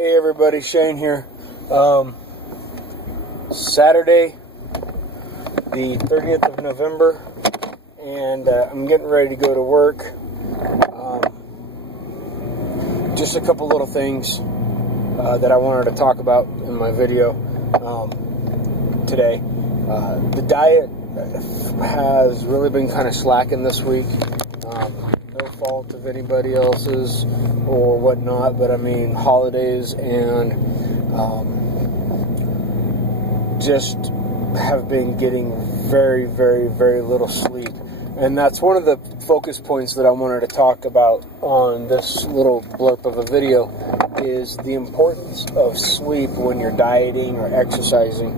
Hey everybody, Shane here. Saturday, the 30th of November, and I'm getting ready to go to work. Just a couple little things that I wanted to talk about in my video today. The diet has really been kind of slacking this week. No fault of anybody else's or whatnot, but I mean holidays and just have been getting very, very, very little sleep. And that's one of the focus points that I wanted to talk about on this little blurb of a video, is the importance of sleep when you're dieting or exercising.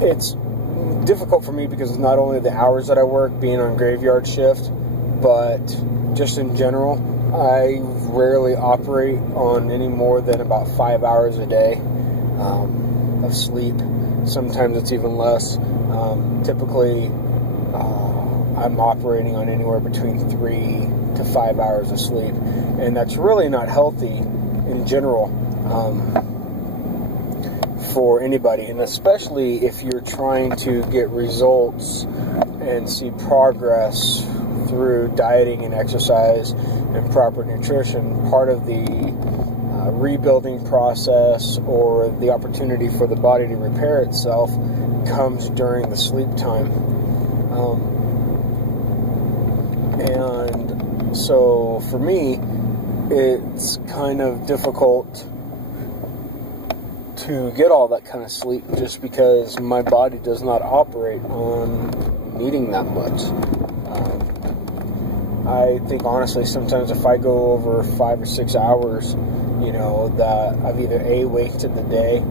It's difficult for me because it's not only the hours that I work, being on graveyard shift, but just in general, I rarely operate on any more than about 5 hours a day of sleep. Sometimes it's even less. Typically, I'm operating on anywhere between 3 to 5 hours of sleep, and that's really not healthy in general for anybody, and especially if you're trying to get results and see progress through dieting and exercise and proper nutrition. Part of the rebuilding process or the opportunity for the body to repair itself comes during the sleep time. And so for me, it's kind of difficult to get all that kind of sleep just because my body does not operate on needing that much. I think honestly sometimes if I go over 5 or 6 hours, that I've either A, wasted the day,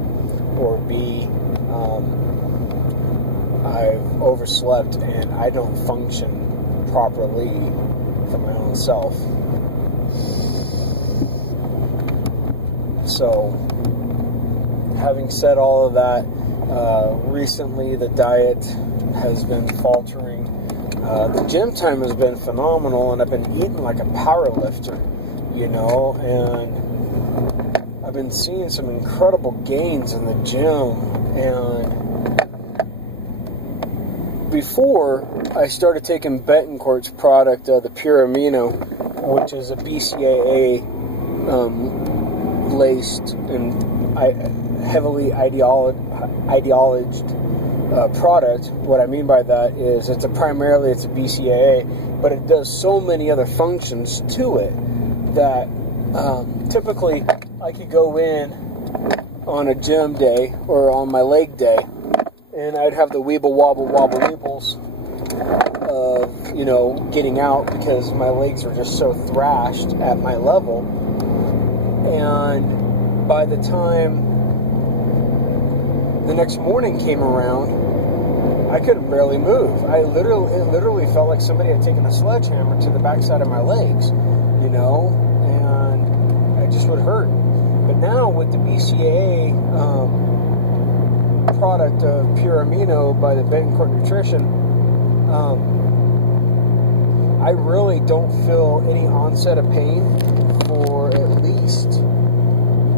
or B, I've overslept and I don't function properly for my own self. So, having said all of that, recently the diet has been faltering. The gym time has been phenomenal, and I've been eating like a power lifter, and I've been seeing some incredible gains in the gym. And before I started taking Betancourt's product, the Pure Amino, which is a BCAA laced and heavily ideologized product. What I mean by that is it's a BCAA, but it does so many other functions to it that typically I could go in on a gym day or on my leg day and I'd have the weeble wobble weebles of getting out because my legs are just so thrashed at my level. And by the time the next morning came around, I could barely move. It literally felt like somebody had taken a sledgehammer to the backside of my legs, and it just would hurt. But now with the BCAA product of Pure Amino by the Betancourt Nutrition, I really don't feel any onset of pain for at least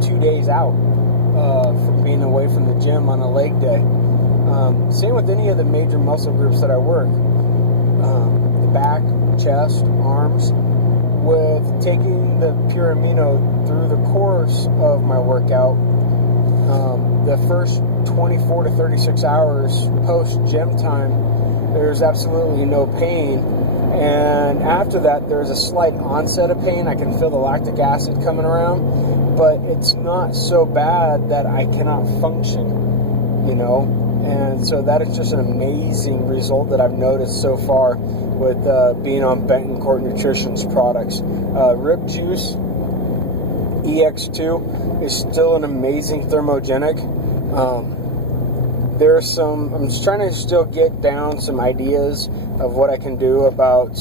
2 days out from being away from the gym on a leg day. Same with any of the major muscle groups that I work. The back, chest, arms. With taking the Pure Amino through the course of my workout, the first 24 to 36 hours post gym time, there's absolutely no pain. And after that, there's a slight onset of pain. I can feel the lactic acid coming around, but it's not so bad that I cannot function, And so that is just an amazing result that I've noticed so far with being on Betancourt Nutrition's products. Rib Juice EX2 is still an amazing thermogenic. I'm just trying to still get down some ideas of what I can do about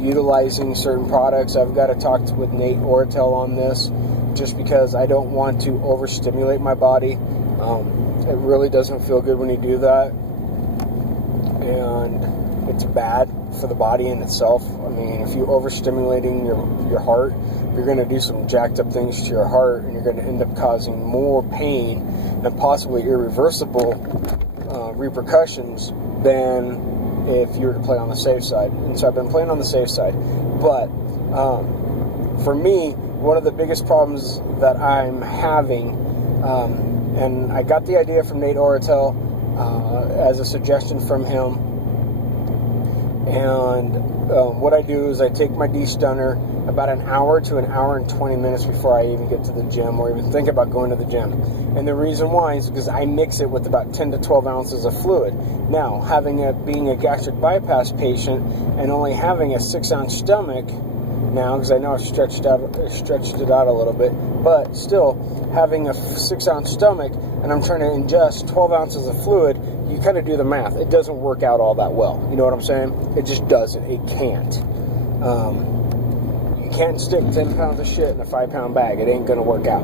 utilizing certain products. I've got to talk with Nate Ortel on this, just because I don't want to overstimulate my body. It really doesn't feel good when you do that, and it's bad for the body in itself. I mean, if you're overstimulating your heart, you're going to do some jacked up things to your heart, and you're going to end up causing more pain and possibly irreversible repercussions than if you were to play on the safe side. And so I've been playing on the safe side. But for me, one of the biggest problems that I'm having, and I got the idea from Nate Oratel as a suggestion from him, and what I do is I take my de-stunner about an hour to an hour and 20 minutes before I even get to the gym or even think about going to the gym. And the reason why is because I mix it with about 10 to 12 ounces of fluid. Now, being a gastric bypass patient and only having a 6-ounce stomach now, because I know I've stretched it out a little bit, but still having a 6-ounce stomach and I'm trying to ingest 12 ounces of fluid, you kind of do the math. It doesn't work out all that well. You know what I'm saying? It just doesn't. It can't. You can't stick 10 pounds of shit in a 5-pound bag. It ain't going to work out.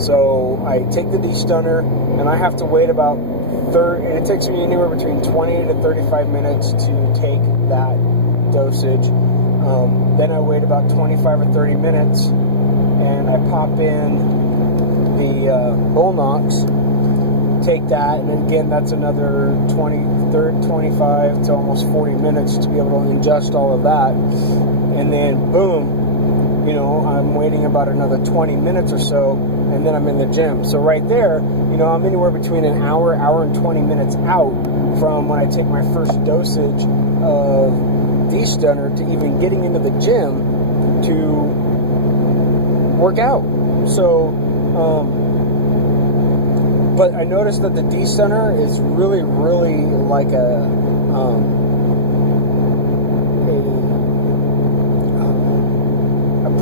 So I take the de-stunner and I have to wait about it takes me anywhere between 20 to 35 minutes to take that dosage. Then I wait about 25 or 30 minutes and I pop in the Bullnox, take that, and then again that's another 25 to almost 40 minutes to be able to ingest all of that. And then boom, I'm waiting about another 20 minutes or so, and then I'm in the gym. So right there, I'm anywhere between an hour and 20 minutes out from when I take my first dosage of de-stunner to even getting into the gym to work out. So, but I noticed that the de-stunner is really, really like a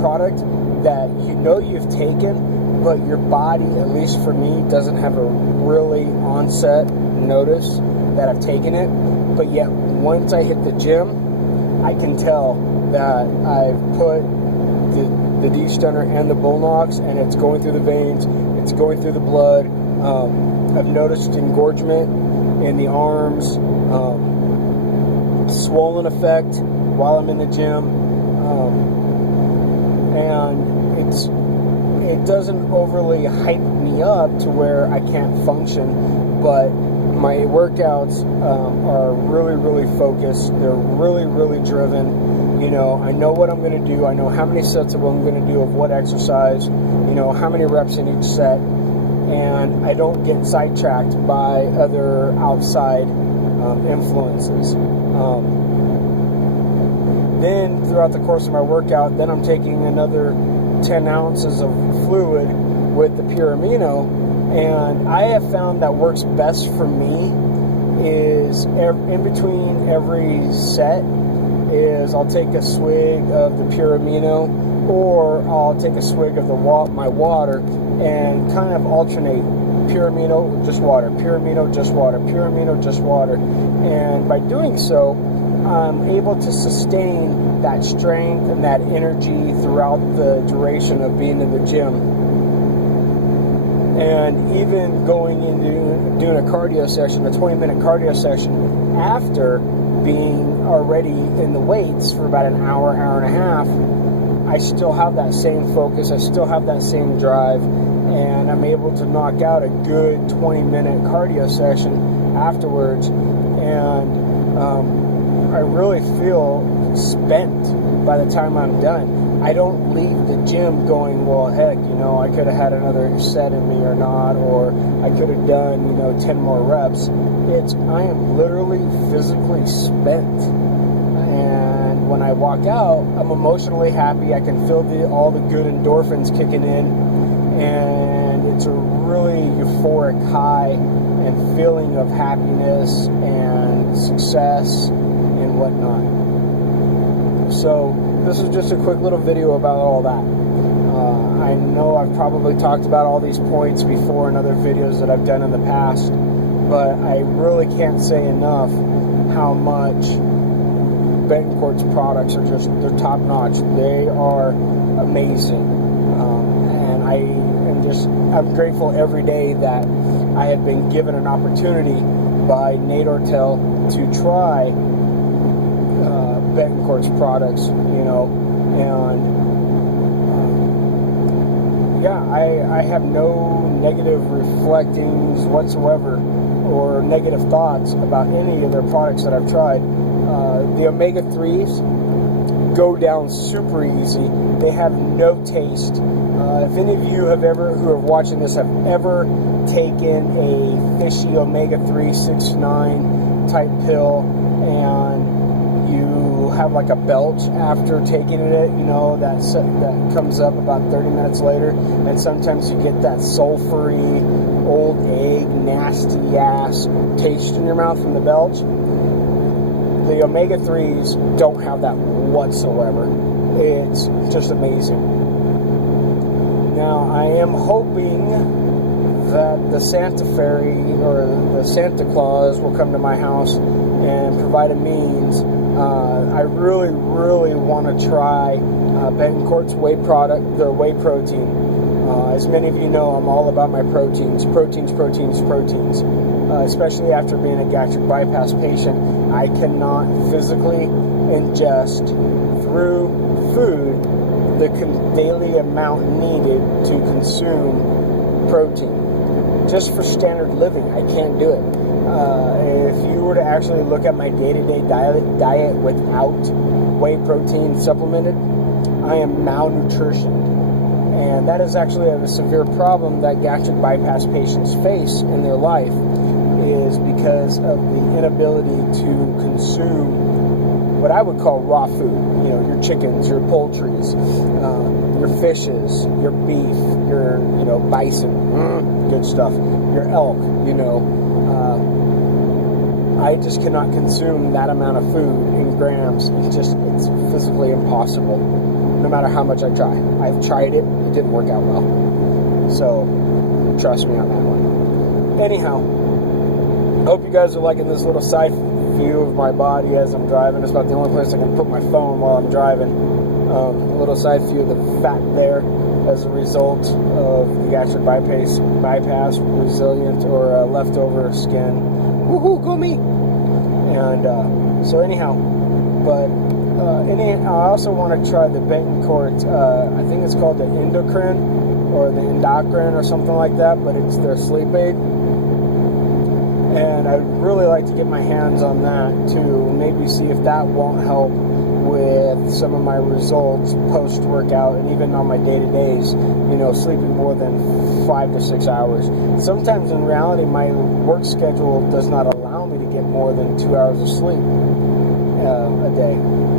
product that you've taken, but your body, at least for me, doesn't have a really onset notice that I've taken it. But yet, once I hit the gym, I can tell that I've put the de-stunner and the Bullnox, and it's going through the veins, it's going through the blood. I've noticed engorgement in the arms, swollen effect while I'm in the gym, and it doesn't overly hype me up to where I can't function, but my workouts are really, really focused. They're really, really driven. I know what I'm going to do. I know how many sets of what I'm going to do of what exercise, how many reps in each set, and I don't get sidetracked by other outside influences. Then throughout the course of my workout, then I'm taking another 10 ounces of fluid with the Pure Amino, and I have found that works best for me is in between every set is I'll take a swig of the Pure Amino, or I'll take a swig of my water and kind of alternate Pure Amino, just water, Pure Amino, just water, Pure Amino, just water. And by doing so, I'm able to sustain that strength and that energy throughout the duration of being in the gym. And even going into doing a cardio session, a 20-minute cardio session, after being already in the weights for about an hour, hour and a half, I still have that same focus, I still have that same drive, and I'm able to knock out a good 20-minute cardio session afterwards, and I really feel spent by the time I'm done. I don't leave the gym going, well, heck, I could have had another set in me or not, or I could have done, 10 more reps. I am literally physically spent. And when I walk out, I'm emotionally happy. I can feel all the good endorphins kicking in, and it's a really euphoric high and feeling of happiness and success and whatnot. So this is just a quick little video about all that. I know I've probably talked about all these points before in other videos that I've done in the past, but I really can't say enough how much Betancourt's products are they're top notch. They are amazing. And I'm grateful every day that I have been given an opportunity by Nate Oratel to try Betancourt's products, and yeah, I have no negative reflectings whatsoever or negative thoughts about any of their products that I've tried. The omega-3s go down super easy. They have no taste. If any of you who are watching this have ever taken a fishy omega-3 6-9 type pill and you have like a belch after taking it, that comes up about 30 minutes later, and sometimes you get that sulfury, old egg, nasty ass taste in your mouth from the belch. The omega-3s don't have that whatsoever. It's just amazing. Now, I am hoping that the Santa Fairy or the Santa Claus will come to my house and provide a means. I really, really want to try Betancourt's whey product, their whey protein. As many of you know, I'm all about my proteins. Especially after being a gastric bypass patient, I cannot physically ingest through food the daily amount needed to consume protein. Just for standard living, I can't do it. If you were to actually look at my day-to-day diet without whey protein supplemented, I am malnutritioned. And that is actually a severe problem that gastric bypass patients face in their life, is because of the inability to consume what I would call raw food. Your chickens, your poultries, your fishes, your beef, your, bison, good stuff, your elk, I just cannot consume that amount of food in grams. It's physically impossible, no matter how much I try. I've tried it didn't work out well. So, trust me on that one. Anyhow, hope you guys are liking this little side view of my body as I'm driving. It's about the only place I can put my phone while I'm driving. A little side view of the fat there as a result of the gastric bypass resilient or leftover skin. Woohoo, go me! And so anyhow, but I also want to try the Betancourt, I think it's called the endocrine or the endocrine or something like that, but it's their sleep aid. And I'd really like to get my hands on that to maybe see if that won't help with some of my results post-workout and even on my day-to-days, sleeping more than 5 to 6 hours. Sometimes in reality, my work schedule does not allow me to get more than 2 hours of sleep a day.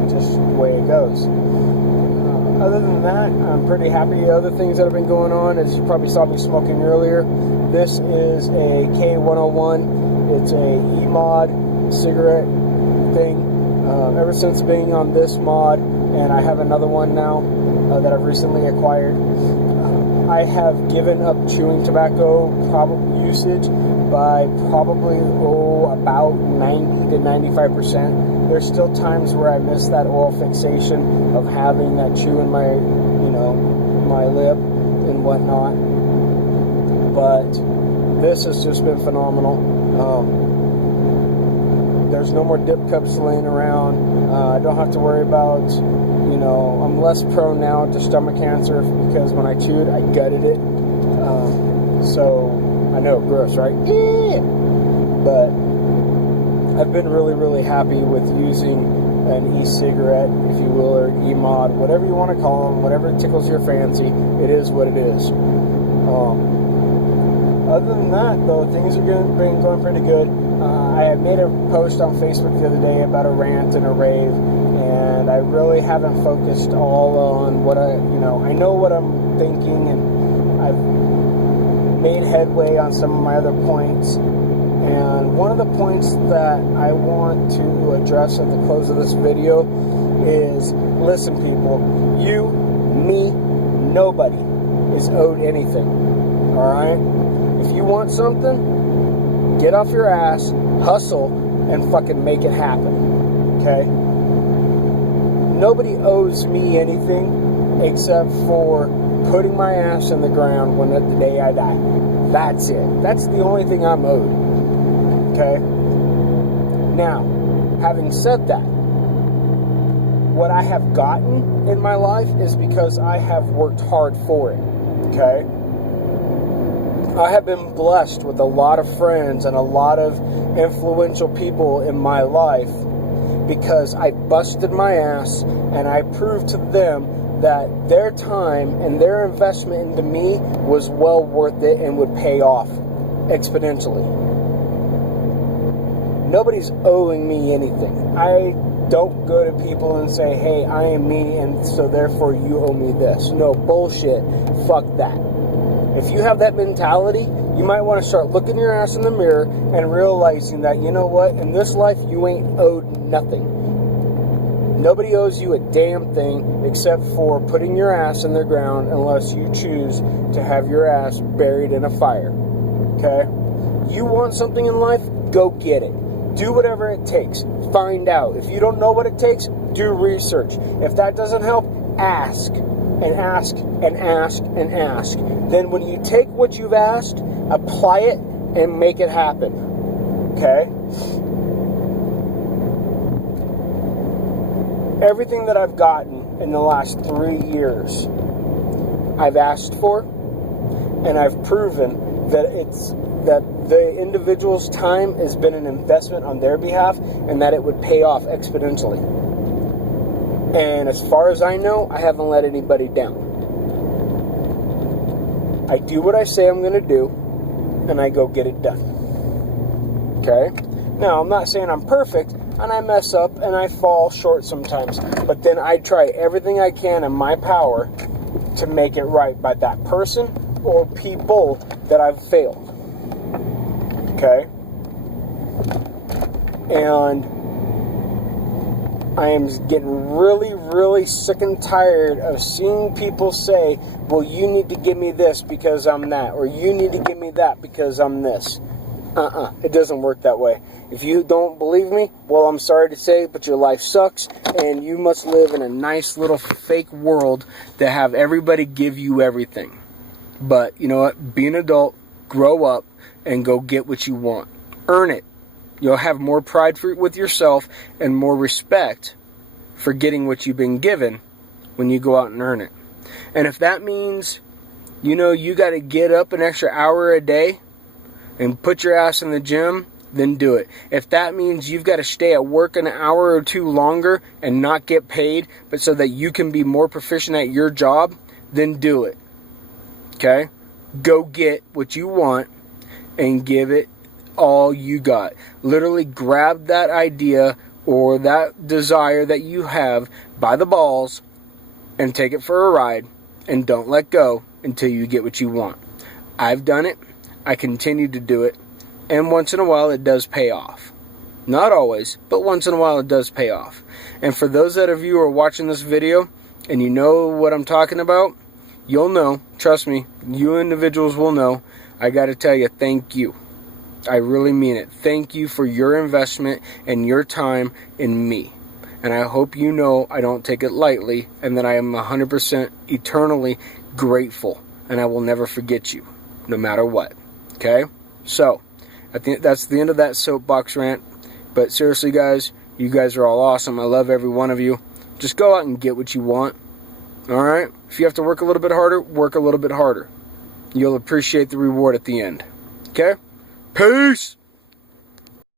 Just the way it goes. Other than that, I'm pretty happy. Other things that have been going on, as you probably saw me smoking earlier, this is a K101. It's a E-mod cigarette thing. Ever since being on this mod, and I have another one now that I've recently acquired, I have given up chewing tobacco usage by probably about 90 to 95%. There's still times where I miss that oral fixation of having that chew in my, my lip and whatnot. But this has just been phenomenal. There's no more dip cups laying around. I don't have to worry about, I'm less prone now to stomach cancer because when I chewed, I gutted it. So, I know, gross, right? Yeah. But I've been really, really happy with using an e-cigarette, if you will, or e-mod, whatever you want to call them, whatever tickles your fancy. It is what it is. Other than that, though, things are been going pretty good. I had made a post on Facebook the other day about a rant and a rave, and I really haven't focused all on what I know what I'm thinking, and I've made headway on some of my other points. And one of the points that I want to address at the close of this video is, listen, people, you, me, nobody is owed anything, all right? If you want something, get off your ass, hustle, and fucking make it happen, okay? Nobody owes me anything except for putting my ass in the ground when the day I die. That's it. That's the only thing I'm owed, okay? Now, having said that, what I have gotten in my life is because I have worked hard for it, okay? I have been blessed with a lot of friends and a lot of influential people in my life because I busted my ass and I proved to them that their time and their investment into me was well worth it and would pay off exponentially. Nobody's owing me anything. I don't go to people and say, hey, I am me and so therefore you owe me this. No, bullshit. Fuck that. If you have that mentality, you might want to start looking your ass in the mirror and realizing that, you know what, in this life you ain't owed nothing. Nobody owes you a damn thing except for putting your ass in the ground unless you choose to have your ass buried in a fire. Okay? You want something in life? Go get it. Do whatever it takes. Find out. If you don't know what it takes, do research. If that doesn't help, ask. And ask and ask and ask. Then when you take what you've asked, apply it and make it happen. Okay? Everything that I've gotten in the last 3 years, I've asked for, and I've proven that the individual's time has been an investment on their behalf, and that it would pay off exponentially. And as far as I know, I haven't let anybody down. I do what I say I'm going to do, and I go get it done. Okay? Now, I'm not saying I'm perfect, and I mess up, and I fall short sometimes. But then I try everything I can in my power to make it right by that person or people that I've failed. Okay? And I am getting really, really sick and tired of seeing people say, well, you need to give me this because I'm that, or you need to give me that because I'm this. It doesn't work that way. If you don't believe me, well, I'm sorry to say, but your life sucks, and you must live in a nice little fake world to have everybody give you everything. But, you know what? Be an adult, grow up, and go get what you want. Earn it. You'll have more pride with yourself and more respect for getting what you've been given when you go out and earn it. And if that means, you know, you got to get up an extra hour a day and put your ass in the gym, then do it. If that means you've got to stay at work an hour or two longer and not get paid, but so that you can be more proficient at your job, then do it. Okay? Go get what you want and give it all you got. Literally grab that idea or that desire that you have by the balls and take it for a ride, and don't let go until you get what you want. I've done it. I continue to do it. And once in a while it does pay off. Not always, but once in a while it does pay off. And for those of you who are watching this video and you know what I'm talking about, you'll know. Trust me, you individuals will know. I got to tell you, thank you. I really mean it. Thank you for your investment and your time in me. And I hope you know I don't take it lightly and that I am 100% eternally grateful. And I will never forget you, no matter what. Okay? So, I think that's the end of that soapbox rant. But seriously, guys, you guys are all awesome. I love every one of you. Just go out and get what you want. Alright? If you have to work a little bit harder, work a little bit harder. You'll appreciate the reward at the end. Okay? Peace!